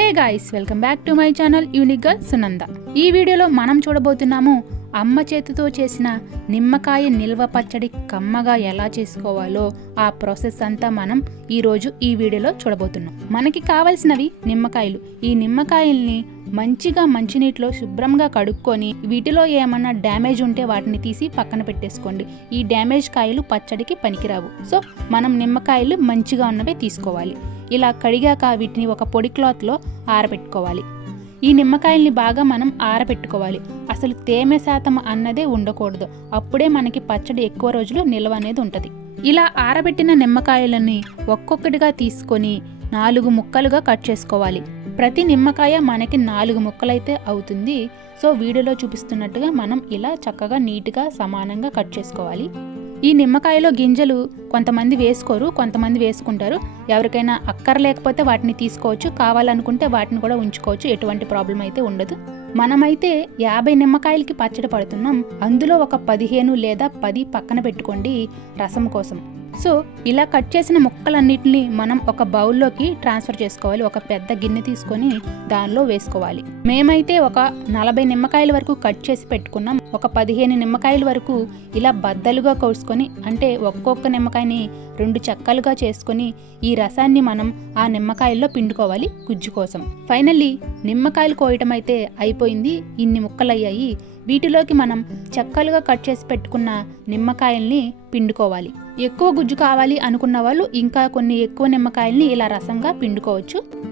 Hey guys welcome back to my channel unique girl Sunanda ఈ వీడియోలో మనం చూడబోతున్నాము అమ్మ చేతితో చేసిన నిమ్మకాయ నిల్వ పచ్చడి కమ్మగా ఎలా చేసుకోవాలో ఆ ప్రాసెస్ అంతా మనం ఈరోజు ఈ వీడియోలో చూడబోతున్నాం. మనకి కావలసినవి నిమ్మకాయలు. ఈ నిమ్మకాయల్ని మంచిగా మంచినీటిలో శుభ్రంగా కడుక్కొని వీటిలో ఏమన్నా డ్యామేజ్ ఉంటే వాటిని తీసి పక్కన పెట్టేసుకోండి. ఈ డ్యామేజ్ కాయలు పచ్చడికి పనికిరావు. సో మనం నిమ్మకాయలు మంచిగా ఉన్నవే తీసుకోవాలి. ఇలా కడిగాక వీటిని ఒక పొడి క్లాత్లో ఆరబెట్టుకోవాలి. ఈ నిమ్మకాయల్ని బాగా మనం ఆరబెట్టుకోవాలి. అసలు తేమ శాతం అన్నదే ఉండకూడదు. అప్పుడే మనకి పచ్చడి ఎక్కువ రోజులు నిల్వ అనేది ఉంటుంది. ఇలా ఆరబెట్టిన నిమ్మకాయలని ఒక్కొక్కటిగా తీసుకొని నాలుగు ముక్కలుగా కట్ చేసుకోవాలి. ప్రతి నిమ్మకాయ మనకి నాలుగు ముక్కలైతే అవుతుంది. సో వీడియోలో చూపిస్తున్నట్టుగా మనం ఇలా చక్కగా నీట్గా సమానంగా కట్ చేసుకోవాలి. ఈ నిమ్మకాయలో గింజలు కొంతమంది వేసుకోరు కొంతమంది వేసుకుంటారు. ఎవరికైనా అక్కర లేకపోతే వాటిని తీసుకోవచ్చు. కావాలనుకుంటే వాటిని కూడా ఉంచుకోవచ్చు. ఎటువంటి ప్రాబ్లం అయితే ఉండదు. మనమైతే యాభై నిమ్మకాయలకి పచ్చడి పడుతున్నాం. అందులో ఒక పదిహేను లేదా పది పక్కన పెట్టుకోండి రసం కోసం. సో ఇలా కట్ చేసిన ముక్కలన్నిటిని మనం ఒక బౌల్లోకి ట్రాన్స్ఫర్ చేసుకోవాలి. ఒక పెద్ద గిన్నె తీసుకొని దానిలో వేసుకోవాలి. మేమైతే ఒక నలభై నిమ్మకాయల వరకు కట్ చేసి పెట్టుకున్నాం. ఒక పదిహేను నిమ్మకాయల వరకు ఇలా బద్దలుగా కోసుకొని అంటే ఒక్కొక్క నిమ్మకాయని రెండు చెక్కలుగా చేసుకొని ఈ రసాన్ని మనం ఆ నిమ్మకాయల్లో పిండుకోవాలి గుజ్జు కోసం. ఫైనల్లీ నిమ్మకాయలు కోయటం అయితే అయిపోయింది. ఇన్ని ముక్కలయ్యాయి. వీటిలోకి మనం చెక్కలుగా కట్ చేసి పెట్టుకున్న నిమ్మకాయల్ని పిండుకోవాలి. ఎక్కువ గుజ్జు కావాలి అనుకున్న వాళ్ళు ఇంకా కొన్ని ఎక్కువ నిమ్మకాయల్ని ఇలా రసంగా పిండుకోవచ్చు.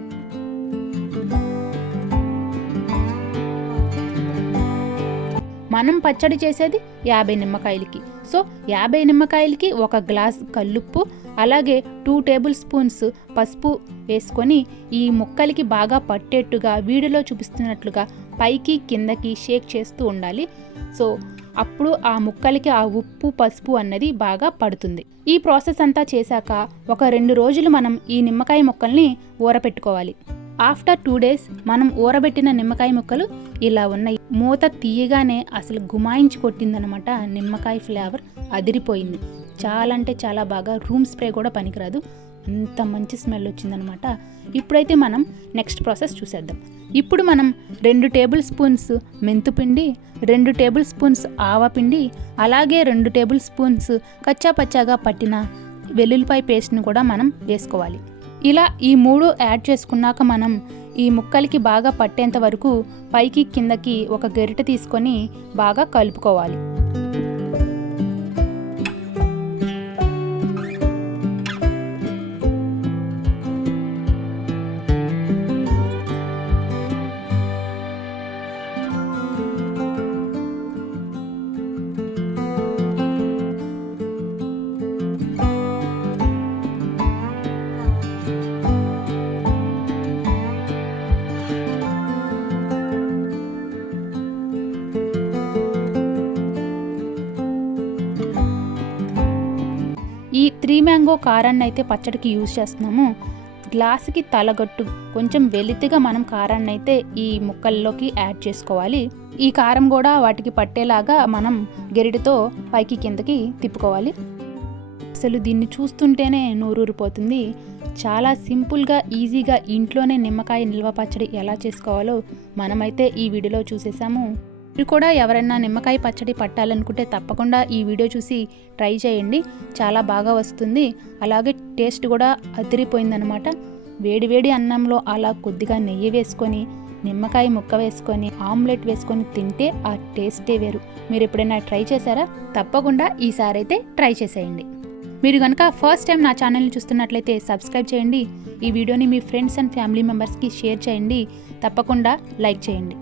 మనం పచ్చడి చేసేది యాభై నిమ్మకాయలకి. సో యాభై నిమ్మకాయలకి ఒక గ్లాస్ కల్లుప్పు అలాగే టూ టేబుల్ స్పూన్స్ పసుపు వేసుకొని ఈ ముక్కలకి బాగా పట్టేట్టుగా వీడియోలో చూపిస్తున్నట్లుగా పైకి కిందకి షేక్ చేస్తూ ఉండాలి. సో అప్పుడు ఆ ముక్కలకి ఆ ఉప్పు పసుపు అన్నది బాగా పడుతుంది. ఈ ప్రాసెస్ అంతా చేశాక ఒక రెండు రోజులు మనం ఈ నిమ్మకాయ ముక్కల్ని ఊరపెట్టుకోవాలి. ఆఫ్టర్ టూ డేస్ మనం ఊరబెట్టిన నిమ్మకాయ ముక్కలు ఇలా ఉన్నాయి. మూత తీయగానే అసలు గుమాయించి కొట్టిందనమాట నిమ్మకాయ ఫ్లేవర్. అదిరిపోయింది. చాలా అంటే చాలా బాగా రూమ్ స్ప్రే కూడా పనికిరాదు. అంత మంచి స్మెల్ వచ్చిందనమాట. ఇప్పుడైతే మనం నెక్స్ట్ ప్రాసెస్ చూసేద్దాం. ఇప్పుడు మనం రెండు టేబుల్ స్పూన్స్ మెంతుపిండి రెండు టేబుల్ స్పూన్స్ ఆవపిండి అలాగే రెండు టేబుల్ స్పూన్స్ కచ్చా పచ్చాగా పట్టిన వెల్లుల్లిపాయ పేస్ట్ని కూడా మనం వేసుకోవాలి. ఇలా ఈ మూడు యాడ్ చేసుకున్నాక మనం ఈ ముక్కలకి బాగా పట్టేంత వరకు పైకి కిందకి ఒక గరిటె తీసుకొని బాగా కలుపుకోవాలి. త్రీ మ్యాంగో కారాన్ని అయితే పచ్చడికి యూజ్ చేస్తున్నాము. గ్లాసుకి తలగట్టు కొంచెం వెలితిగా మనం కారాన్ని అయితే ఈ ముక్కల్లోకి యాడ్ చేసుకోవాలి. ఈ కారం కూడా వాటికి పట్టేలాగా మనం గెరిటితో పైకి కిందకి తిప్పుకోవాలి. అసలు దీన్ని చూస్తుంటేనే నోరూరిపోతుంది. చాలా సింపుల్గా ఈజీగా ఇంట్లోనే నిమ్మకాయ నిల్వ పచ్చడి ఎలా చేసుకోవాలో మనమైతే ఈ వీడియోలో చూసేసాము. మీరు కూడా ఎవరైనా నిమ్మకాయ పచ్చడి పట్టాలనుకుంటే తప్పకుండా ఈ వీడియో చూసి ట్రై చేయండి. చాలా బాగా వస్తుంది. అలాగే టేస్ట్ కూడా అదిరిపోయిందనమాట. వేడివేడి అన్నంలో అలా కొద్దిగా నెయ్యి వేసుకొని నిమ్మకాయ ముక్క వేసుకొని ఆమ్లెట్ వేసుకొని తింటే ఆ టేస్టే వేరు. మీరు ఎప్పుడైనా ట్రై చేశారా? తప్పకుండా ఈసారి అయితే ట్రై చేసేయండి. మీరు కనుక ఫస్ట్ టైం నా ఛానల్ని చూస్తున్నట్లయితే సబ్స్క్రైబ్ చేయండి. ఈ వీడియోని మీ ఫ్రెండ్స్ అండ్ ఫ్యామిలీ మెంబర్స్కి షేర్ చేయండి. తప్పకుండా లైక్ చేయండి.